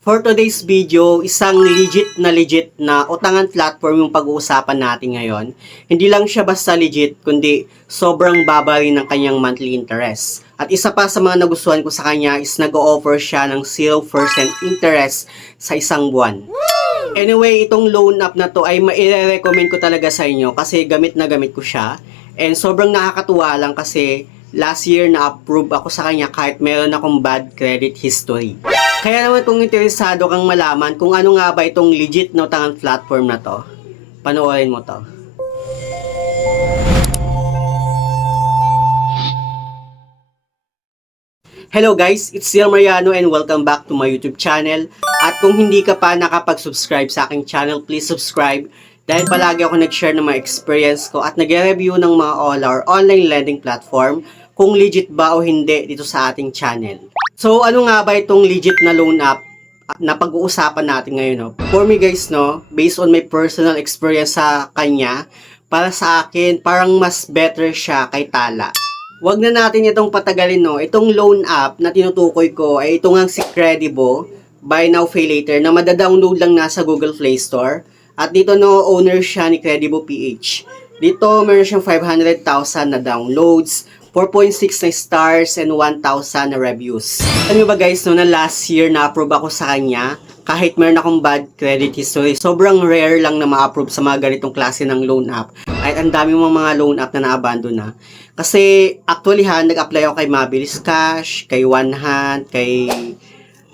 For today's video, isang legit na utangan platform yung pag-uusapan natin ngayon. Hindi lang siya basta legit, kundi sobrang baba rin ng kanyang monthly interest. At isa pa sa mga nagustuhan ko sa kanya is nag-o-offer siya ng 0% interest sa isang buwan. Anyway, itong loan app na to ay maire-recommend ko talaga sa inyo kasi gamit na gamit ko siya. And sobrang nakakatuwa lang kasi last year na-approve ako sa kanya kahit meron akong bad credit history. Kaya naman kung interesado kang malaman kung ano nga ba itong legit na utangan platform na to, panoorin mo to. Hello guys, it's Ciel Mariano and welcome back to my YouTube channel. At kung hindi ka pa nakapag-subscribe sa aking channel, please subscribe dahil palagi ako nag-share ng mga experience ko at nag-review ng mga or online lending platform kung legit ba o hindi dito sa ating channel. So ano nga ba itong legit na loan app na pag-uusapan natin ngayon? No? For me guys, no, based on my personal experience sa kanya, para sa akin, parang mas better siya kay Tala. Wag na natin itong patagalin, no. Itong loan app na tinutukoy ko ay itong ang si Credibo, Buy Now Pay Later, na madadownload lang nasa Google Play Store. At dito no, owner siya ni Credibo PH. Dito meron siyang 500,000 na downloads, 4.6 na stars, and 1,000 na reviews. Alam ba guys, no, na last year na-approve ako sa kanya, kahit meron akong bad credit history. Sobrang rare lang na ma-approve sa mga ganitong klase ng loan app. Ay, ang dami mga loan app na na-abandon na. Kasi, actually nag-apply ako kay Mabilis Cash, kay One Hand, kay...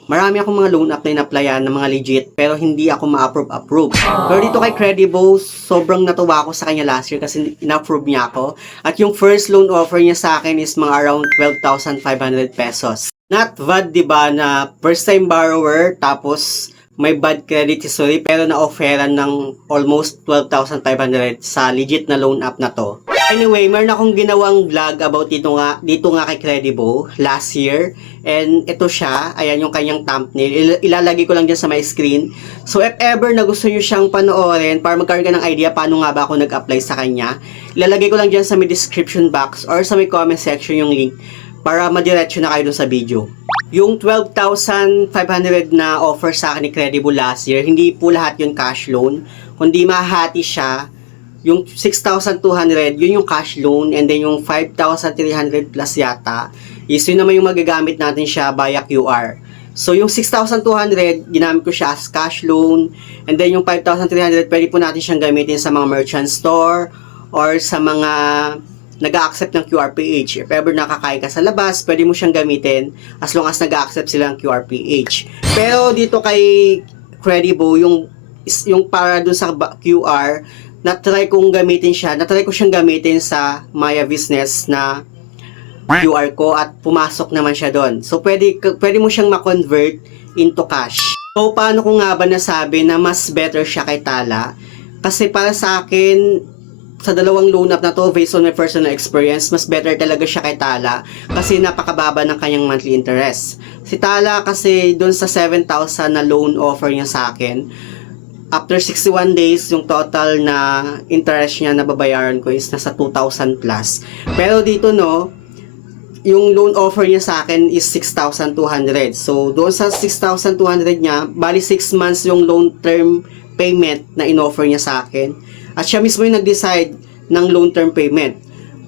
Marami akong mga loan app na in-applyan ng mga legit, pero hindi ako ma-approve. Pero dito kay Credibo, sobrang natuwa ako sa kanya last year kasi in-approve niya ako. At yung first loan offer niya sa akin is mga around 12,500 pesos. Not bad, diba, na first time borrower, tapos may bad credit history, pero na-offeran ng almost 12,500 sa legit na loan app na to. Anyway, meron akong ginawang vlog about dito nga kay Credibo last year. And ito siya, ayan yung kanyang thumbnail. Ilalagay ko lang dyan sa my screen. So if ever na gusto nyo siyang panoorin para magkaroon ka ng idea paano nga ba ako nag-apply sa kanya, ilalagay ko lang dyan sa may description box or sa may comment section yung link para madiretso na kayo dun sa video. Yung 12,500 na offer sa akin ni Credibo last year, hindi po lahat yun cash loan, kundi mahati siya. Yung 6,200, yun yung cash loan, and then yung 5,300 plus yata, is yun naman yung magagamit natin siya via QR. So yung 6,200, ginamit ko siya as cash loan, and then yung 5,300, pwede po natin siyang gamitin sa mga merchant store, or sa mga nag-a-accept ng QRPH. If ever nakakain ka sa labas, pwede mo siyang gamitin as long as nag-a-accept sila ng QRPH. Pero dito kay Credibo, yung para dun sa QR, na-try ko siyang gamitin sa Maya Business na QR ko at pumasok naman siya doon. So, pwede mo siyang ma-convert into cash. So, paano ko nga ba nasabi na mas better siya kay Tala? Kasi para sa akin, sa dalawang loan app na to, based on my personal experience, mas better talaga siya kay Tala kasi napakababa ng kanyang monthly interest. Si Tala kasi doon sa 7,000 na loan offer niya sa akin, after 61 days, yung total na interest niya na babayaran ko is nasa 2,000 plus. Pero dito no, yung loan offer niya sa akin is 6,200. So, doon sa 6,200 niya, bali 6 months yung loan term payment na in-offer niya sa akin. At siya mismo yung nag-decide ng loan term payment.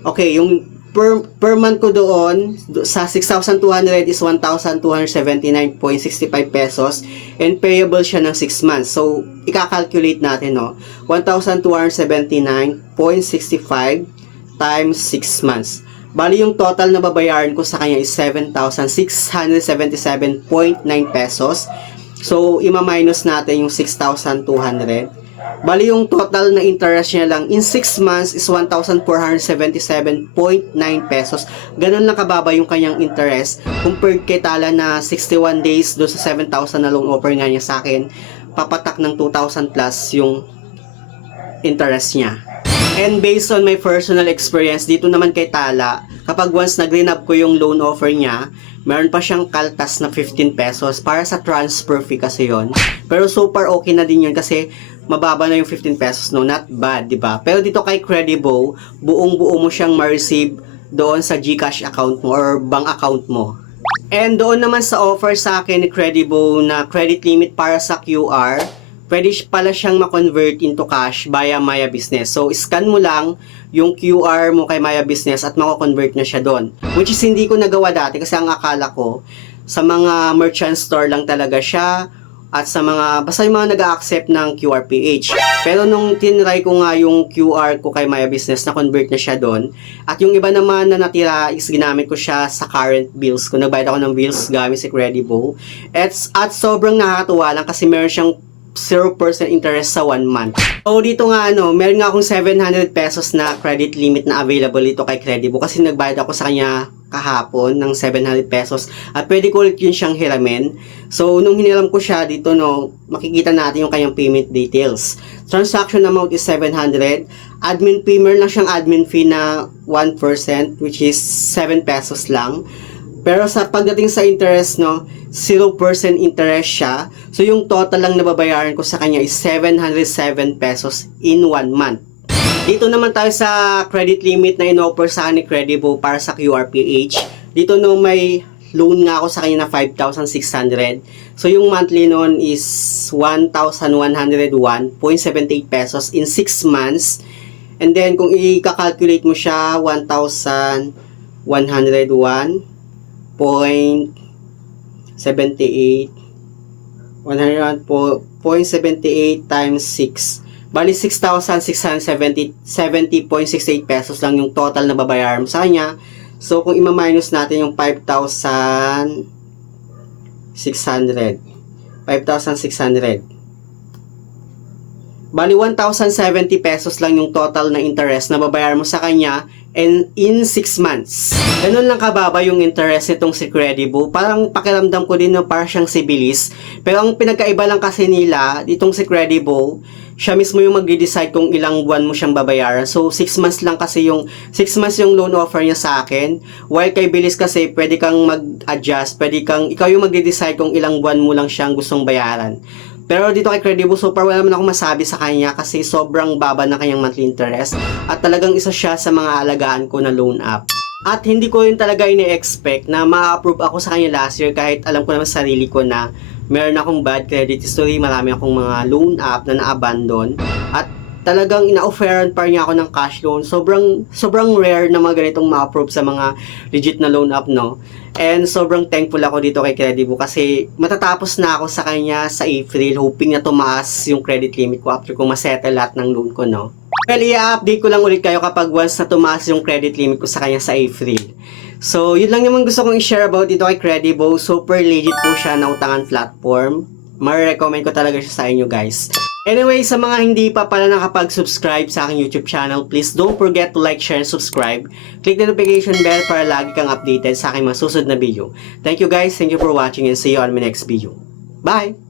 Okay, yung per month ko doon sa 6,200 is 1,279.65 pesos and payable siya ng 6 months. So, ika-calculate natin, no? 1,279.65 times 6 months. Bali, yung total na babayaran ko sa kanya is 7,677.9 pesos. So, ima-minus natin yung 6,200. Bali, yung total na interest niya lang in 6 months is 1,477.9 pesos. Ganun lang kababa yung kanyang interest compared kay Tala na 61 days doon sa 7,000 na loan offer nga niya sa akin. Papatak ng 2,000 plus yung interest niya. And based on my personal experience, dito naman kay Tala, kapag once nag-renab ko yung loan offer niya, meron pa siyang kaltas na 15 pesos para sa transfer fee kasi yon. Pero so far okay na din yun kasi mababa na yung 15 pesos, no? Not bad, diba? Pero dito kay Credibo, buong-buo mo siyang ma-receive doon sa GCash account mo or bank account mo. And doon naman sa offer sa akin ni Credibo na credit limit para sa QR, pwede pala siyang ma-convert into cash via Maya Business. So, scan mo lang yung QR mo kay Maya Business at mako-convert na siya doon. Which is hindi ko nagawa dati kasi ang akala ko sa mga merchant store lang talaga siya at sa mga, basta yung mga nag-accept ng QRPH. Pero nung tinry ko nga yung QR ko kay Maya Business, na-convert na siya doon. At yung iba naman na natira is ginamit ko siya sa current bills ko. Nagbayad ako ng bills gamit si Credibo. At sobrang nakakatuwa lang kasi meron siyang 0% interest sa 1 month. So dito nga meron nga akong 700 pesos na credit limit na available dito kay Credibo kasi nagbayad ako sa kanya kahapon ng 700 pesos at pwede ko ulit yun siyang hiramin. So nung hiniram ko siya dito makikita natin yung kanyang payment details. Transaction amount is 700. Admin fee, meron lang siyang admin fee na 1% which is 7 pesos lang. Pero sa pagdating sa interest 0% interest siya. So yung total lang nababayaran ko sa kanya is 707 pesos in 1 month. Dito naman tayo sa credit limit na in-offer sa akin ni Credibo para sa QRPH. Dito may loan nga ako sa kanya na 5,600. So yung monthly noon is 1,101.78 pesos in 6 months. And then kung i-calculate mo siya, 1,101.78 times 6. Bali 6,670.68 pesos lang yung total na babayaran mo sa kanya. So kung i-minus natin yung 5,600. Bali 1,070 pesos lang yung total na interest na babayaran mo sa kanya and in 6 months. Ganun lang kababa yung interest nitong si Credibo. Parang pakiramdam ko din na parang siyang si Bilis. Pero ang pinagkaiba lang kasi nila, ditong si Credibo, siya mismo yung magde-decide kung ilang buwan mo siyang babayaran. So 6 months lang kasi 6 months yung loan offer niya sa akin. While kay Bilis kasi pwede kang mag-adjust, ikaw yung magde-decide kung ilang buwan mo lang siyang gustong bayaran. Pero dito kay Credibo, super wala naman ako masabi sa kanya kasi sobrang baba na kanyang monthly interest at talagang isa siya sa mga alagaan ko na loan app. At hindi ko rin talaga ini-expect na ma-approve ako sa kanya last year kahit alam ko naman sa sarili ko na meron akong bad credit history, marami akong mga loan app na na-abandon at talagang ina-offeran pa niya ako ng cash loan. Sobrang rare na mga ganitong ma-approve sa mga legit na loan app, And sobrang thankful ako dito kay Credibo kasi matatapos na ako sa kanya sa April, hoping na tumaas yung credit limit ko after kung masettle lahat ng loan ko, Well, i-update ko lang ulit kayo kapag once na tumaas yung credit limit ko sa kanya sa April. So, yun lang naman gusto kong i-share about dito kay Credibo. Super legit po siya na utangan platform. Ma-recommend ko talaga siya sa inyo, guys. Anyway, sa mga hindi pa pala nakapag-subscribe sa aking YouTube channel, please don't forget to like, share, and subscribe. Click the notification bell para lagi kang updated sa aking mga susunod na video. Thank you guys, thank you for watching, and see you on my next video. Bye!